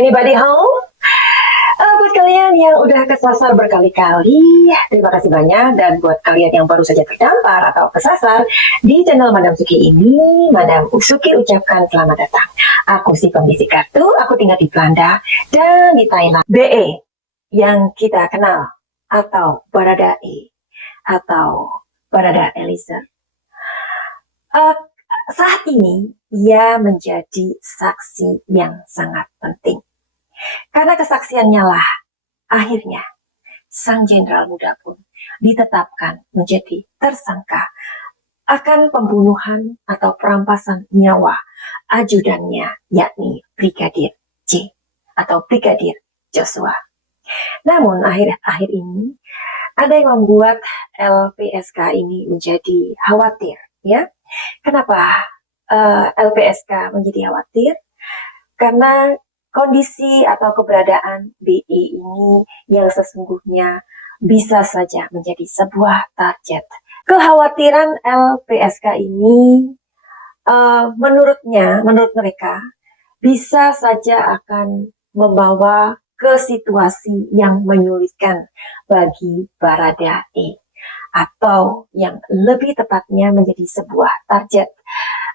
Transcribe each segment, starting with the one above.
Anybody home? Buat kalian yang udah kesasar berkali-kali, terima kasih banyak. Dan buat kalian yang baru saja terdampar atau kesasar di channel Madam Suki ini, Madam Suki ucapkan selamat datang. Aku si pembisik kartu, aku tinggal di Belanda dan di Thailand. BE yang kita kenal atau Baradae atau Barada Eliezer. Saat ini ia menjadi saksi yang sangat penting. Karena kesaksiannya lah akhirnya sang jenderal muda pun ditetapkan menjadi tersangka akan pembunuhan atau perampasan nyawa ajudannya, yakni Brigadir J atau Brigadir Joshua. Namun akhir-akhir ini ada yang membuat LPSK ini menjadi khawatir, ya. Kenapa LPSK menjadi khawatir? Karena kondisi atau keberadaan BE ini yang sesungguhnya bisa saja menjadi sebuah target. Kekhawatiran LPSK ini menurut mereka bisa saja akan membawa ke situasi yang menyulitkan bagi Baradae, atau yang lebih tepatnya menjadi sebuah target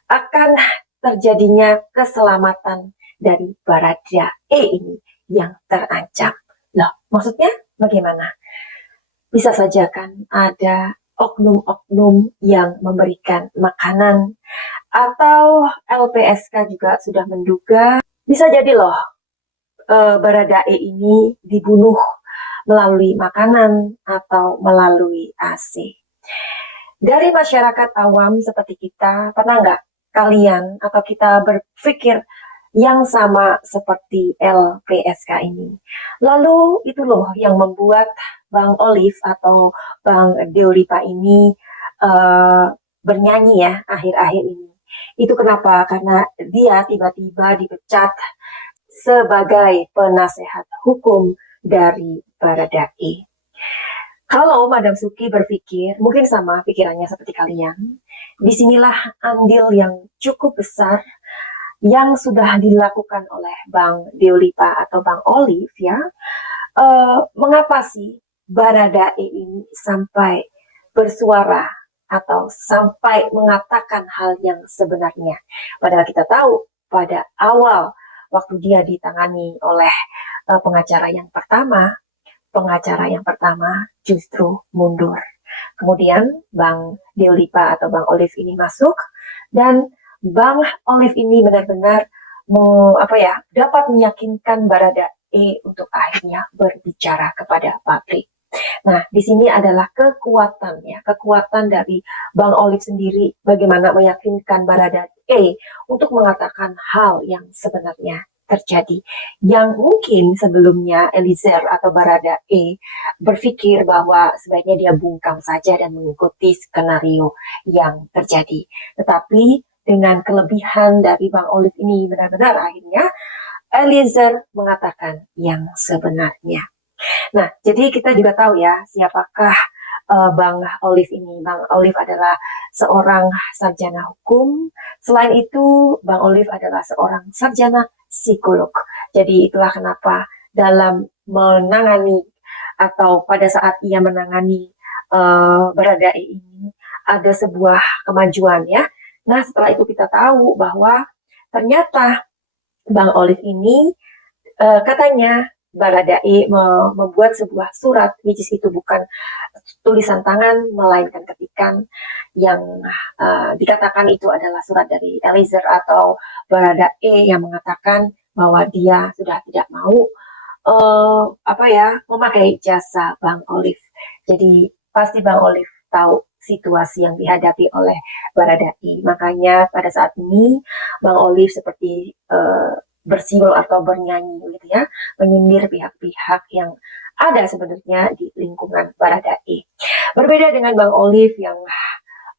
akan terjadinya keselamatan dari Baradae ini yang terancam. Loh, maksudnya bagaimana? Bisa saja kan ada oknum-oknum yang memberikan makanan, atau LPSK juga sudah menduga bisa jadi loh Baradae ini dibunuh melalui makanan atau melalui AC. Dari masyarakat awam seperti kita, pernah nggak kalian atau kita berpikir yang sama seperti LPSK ini? Lalu itu loh yang membuat Bang Olive atau Bang Deolipa ini bernyanyi ya akhir-akhir ini. Itu kenapa? Karena dia tiba-tiba dipecat sebagai penasehat hukum dari Baradae. Kalau Madam Suki berpikir, mungkin sama pikirannya seperti kalian, disinilah andil yang cukup besar yang sudah dilakukan oleh Bang Deolipa atau Bang Olive, ya. Mengapa sih Baradae ini sampai bersuara atau sampai mengatakan hal yang sebenarnya? Padahal kita tahu pada awal waktu dia ditangani oleh pengacara yang pertama justru mundur. Kemudian Bang Deolipa atau Bang Olive ini masuk, dan Bang Olive ini benar-benar dapat meyakinkan Baradae untuk akhirnya berbicara kepada publik. Nah, di sini adalah kekuatan dari Bang Olive sendiri, bagaimana meyakinkan Baradae untuk mengatakan hal yang sebenarnya terjadi, yang mungkin sebelumnya Eliezer atau Baradae berpikir bahwa sebaiknya dia bungkam saja dan mengikuti skenario yang terjadi. Tetapi dengan kelebihan dari Bang Olive ini, benar-benar akhirnya Eliezer mengatakan yang sebenarnya. Nah, jadi kita juga tahu ya siapakah Bang Olive ini. Bang Olive adalah seorang sarjana hukum. Selain itu, Bang Olive adalah seorang sarjana psikolog. Jadi itulah kenapa dalam menangani atau pada saat ia menangani Baradae ini ada sebuah kemajuan, ya. Nah, setelah itu kita tahu bahwa ternyata Bang Olive ini katanya Baradae membuat sebuah surat, which is itu bukan tulisan tangan, melainkan ketikan, yang dikatakan itu adalah surat dari Eliezer atau Baradae yang mengatakan bahwa dia sudah tidak mau memakai jasa Bang Olive. Jadi pasti Bang Olive tahu situasi yang dihadapi oleh Baradae. Makanya pada saat ini Bang Olive seperti bersiul atau bernyanyi gitu ya, menyindir pihak-pihak yang ada sebenarnya di lingkungan Baradae. Berbeda dengan Bang Olive yang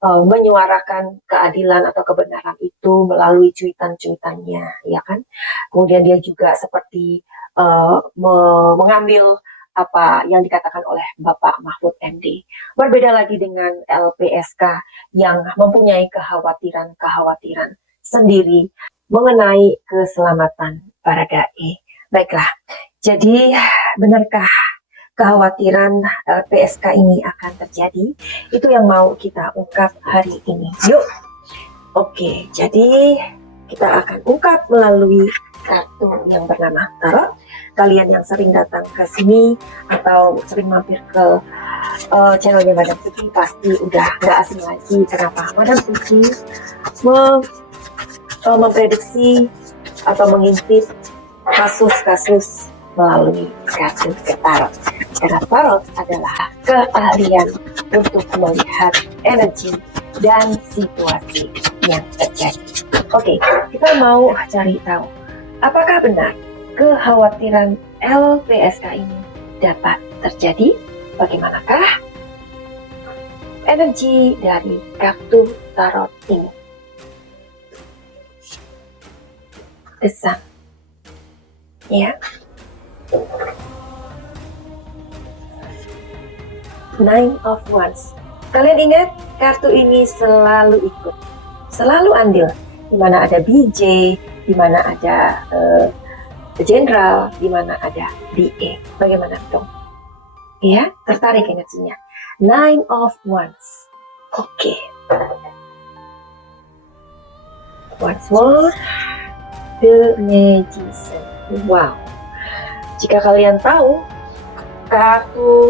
menyuarakan keadilan atau kebenaran itu melalui cuitan-cuitannya, ya kan. Kemudian dia juga seperti mengambil apa yang dikatakan oleh Bapak Mahfud MD. Berbeda lagi dengan LPSK yang mempunyai kekhawatiran sendiri mengenai keselamatan Baradae. Baiklah, jadi benarkah kekhawatiran PSK ini akan terjadi? Itu yang mau kita ungkap hari ini. Yuk. Oke, jadi kita akan ungkap melalui kartu yang bernama Tarot. Kalian yang sering datang ke sini atau sering mampir ke channelnya Madam Suci pasti udah gak asing lagi kenapa Madam Suci memprediksi atau mengintip kasus-kasus melalui kartu tarot. Karena tarot adalah keahlian untuk melihat energi dan situasi yang terjadi. Oke, kita mau cari tahu apakah benar kekhawatiran LPSK ini dapat terjadi? Bagaimanakah energi dari kartu tarot ini? The Sun. Ya. Nine of Wands. Kalian ingat kartu ini selalu ikut, selalu andil. Dimana ada BJ, dimana ada Jenderal, dimana ada BA. Bagaimana dong? Ya, tertarik energinya. Nine of Wands. Oke. Once more, The Magician. Wow. Jika kalian tahu,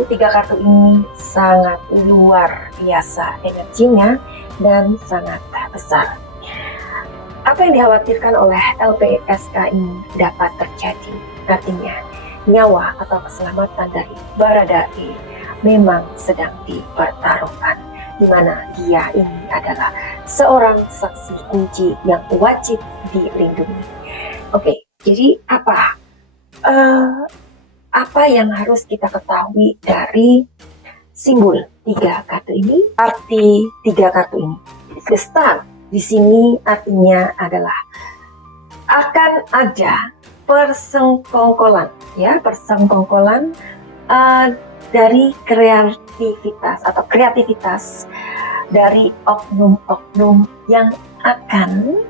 tiga kartu ini sangat luar biasa energinya dan sangat besar. Apa yang dikhawatirkan oleh LPSK ini dapat terjadi? Artinya, nyawa atau keselamatan dari Baradae memang sedang dipertaruhkan, di mana dia ini adalah seorang saksi kunci yang wajib dilindungi. Oke, jadi apa yang harus kita ketahui dari simbol tiga kartu ini, arti tiga kartu ini? The Star di sini artinya adalah akan ada persengkongkolan, ya, persengkongkolan dari kreativitas dari oknum-oknum yang akan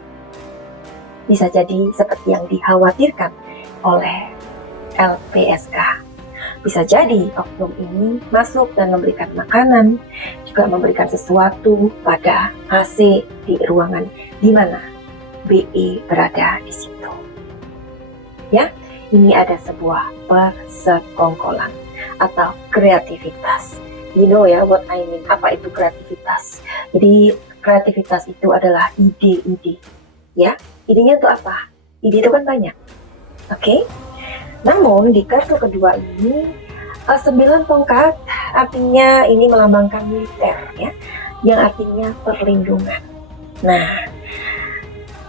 bisa jadi seperti yang dikhawatirkan oleh LPSK. Bisa jadi oknum ini masuk dan memberikan makanan, juga memberikan sesuatu pada AC di ruangan di mana BE berada di situ. Ya, ini ada sebuah persekongkolan atau kreativitas. You know ya what I mean, apa itu kreativitas? Jadi kreativitas itu adalah ide-ide. Ya, idenya untuk apa? Ide itu kan banyak. Oke? Namun di kartu kedua ini 9 tongkat artinya ini melambangkan militer, ya, yang artinya perlindungan. Nah,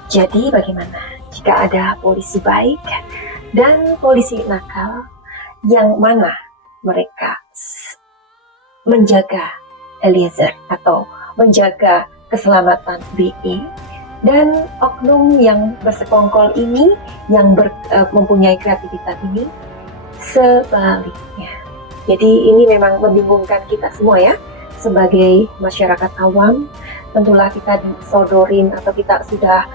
jadi bagaimana jika ada polisi baik dan polisi nakal yang mana mereka menjaga Eliezer atau menjaga keselamatan BE, dan oknum yang bersekongkol ini yang mempunyai kreativitas ini sebaliknya. Jadi ini memang membingungkan kita semua ya, sebagai masyarakat awam. Tentulah kita disodorin atau kita sudah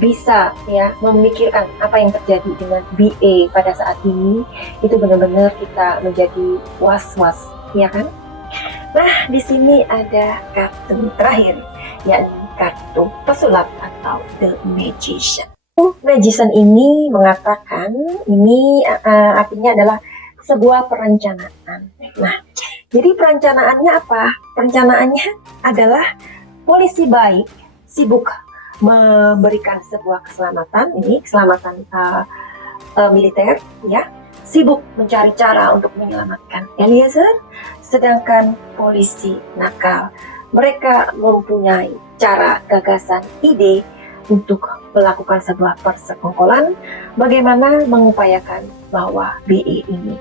bisa ya memikirkan apa yang terjadi dengan BA pada saat ini. Itu benar-benar kita menjadi was-was, ya kan? Nah, di sini ada kartu terakhir, yakni kartu pesulap atau The Magician. Magician ini mengatakan, ini artinya adalah sebuah perencanaan. Nah, jadi perencanaannya apa? Perencanaannya adalah polisi baik sibuk memberikan sebuah keselamatan, ini keselamatan militer, ya, sibuk mencari cara untuk menyelamatkan Eliezer, sedangkan polisi nakal, mereka mempunyai cara, gagasan, ide untuk melakukan sebuah persekongkolan, bagaimana mengupayakan bahwa BE ini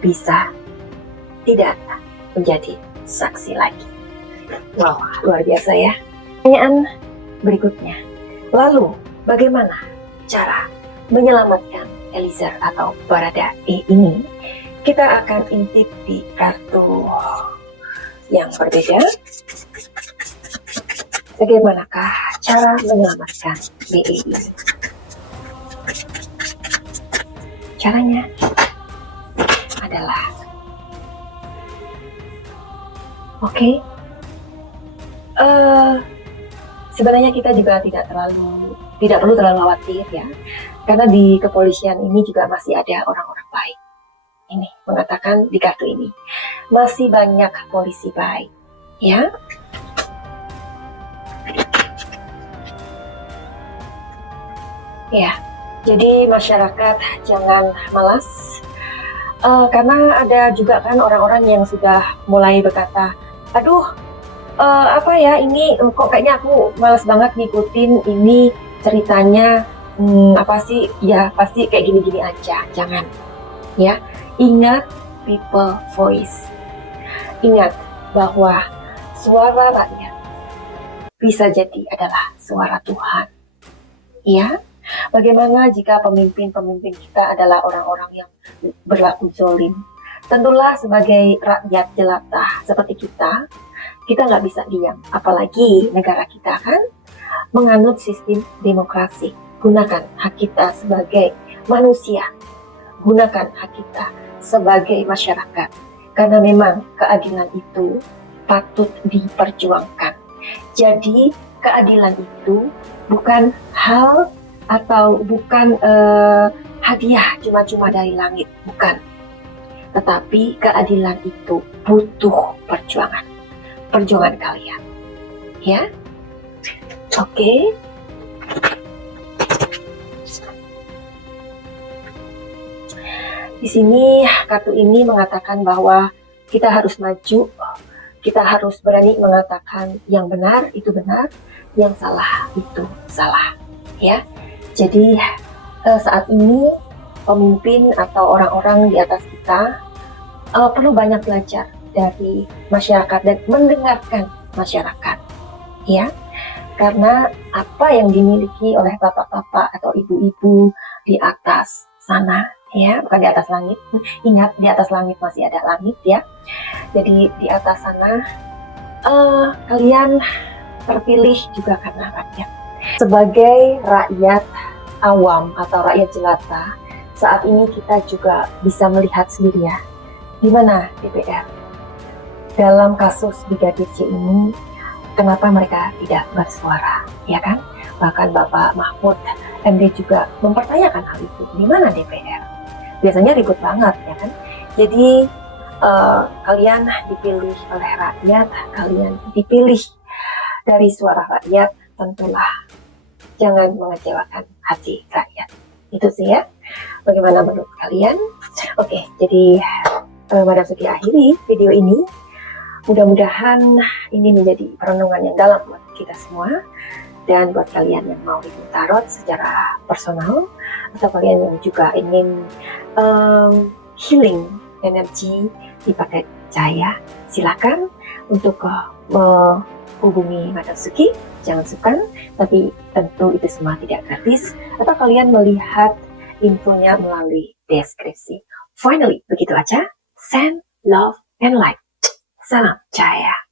bisa tidak menjadi saksi lagi. Wow, luar biasa ya. Pertanyaan berikutnya, lalu bagaimana cara menyelamatkan Eliezer atau Baradae ini? Kita akan intip di kartu yang berbeda. Bagaimanakah cara menyelamatkan BE ini? Caranya adalah, oke, sebenarnya kita juga tidak perlu terlalu khawatir ya, karena di kepolisian ini juga masih ada orang-orang baik. Ini mengatakan di kartu ini masih banyak polisi baik, ya. Ya, jadi masyarakat jangan malas, karena ada juga kan orang-orang yang sudah mulai berkata, aduh, apa ya ini kok kayaknya aku malas banget ngikutin ini ceritanya, apa sih ya pasti kayak gini-gini aja. Jangan ya, ingat people voice, ingat bahwa suara rakyat bisa jadi adalah suara Tuhan, ya. Bagaimana jika pemimpin-pemimpin kita adalah orang-orang yang berlaku zolim? Tentulah sebagai rakyat jelata seperti kita nggak bisa diam. Apalagi negara kita kan menganut sistem demokrasi. Gunakan hak kita sebagai manusia. Gunakan hak kita sebagai masyarakat. Karena memang keadilan itu patut diperjuangkan. Jadi keadilan itu bukan hal atau bukan hadiah cuma-cuma dari langit, bukan. Tetapi keadilan itu butuh perjuangan kalian, ya. Oke. Di sini kartu ini mengatakan bahwa kita harus maju, kita harus berani mengatakan yang benar itu benar, yang salah itu salah, ya. Jadi saat ini pemimpin atau orang-orang di atas kita perlu banyak belajar dari masyarakat dan mendengarkan masyarakat, ya. Karena apa yang dimiliki oleh bapak-bapak atau ibu-ibu di atas sana, ya, bukan di atas langit. Ingat, di atas langit masih ada langit, ya. Jadi di atas sana kalian terpilih juga karena rakyat. Sebagai rakyat awam atau rakyat jelata, saat ini kita juga bisa melihat sendiri ya, di mana DPR dalam kasus Brigadir J ini, kenapa mereka tidak bersuara, ya kan? Bahkan Bapak Mahfud MD juga mempertanyakan hal itu, di mana DPR? Biasanya ribut banget, ya kan? Jadi kalian dipilih oleh rakyat, kalian dipilih dari suara rakyat, tentulah jangan mengecewakan hati rakyat. Itu sih ya. Bagaimana menurut kalian? Oke, jadi Madam Suki akhiri video ini. Mudah-mudahan ini menjadi perenungan yang dalam buat kita semua. Dan buat kalian yang mau reading tarot secara personal, atau kalian yang juga ingin healing energi dipakai cahaya, silakan untuk menghubungi Madam Suki. Jangan sukar, tapi tentu itu semua tidak gratis, atau kalian melihat infonya melalui deskripsi. Finally, begitu aja. Send love and light. Salam cahaya.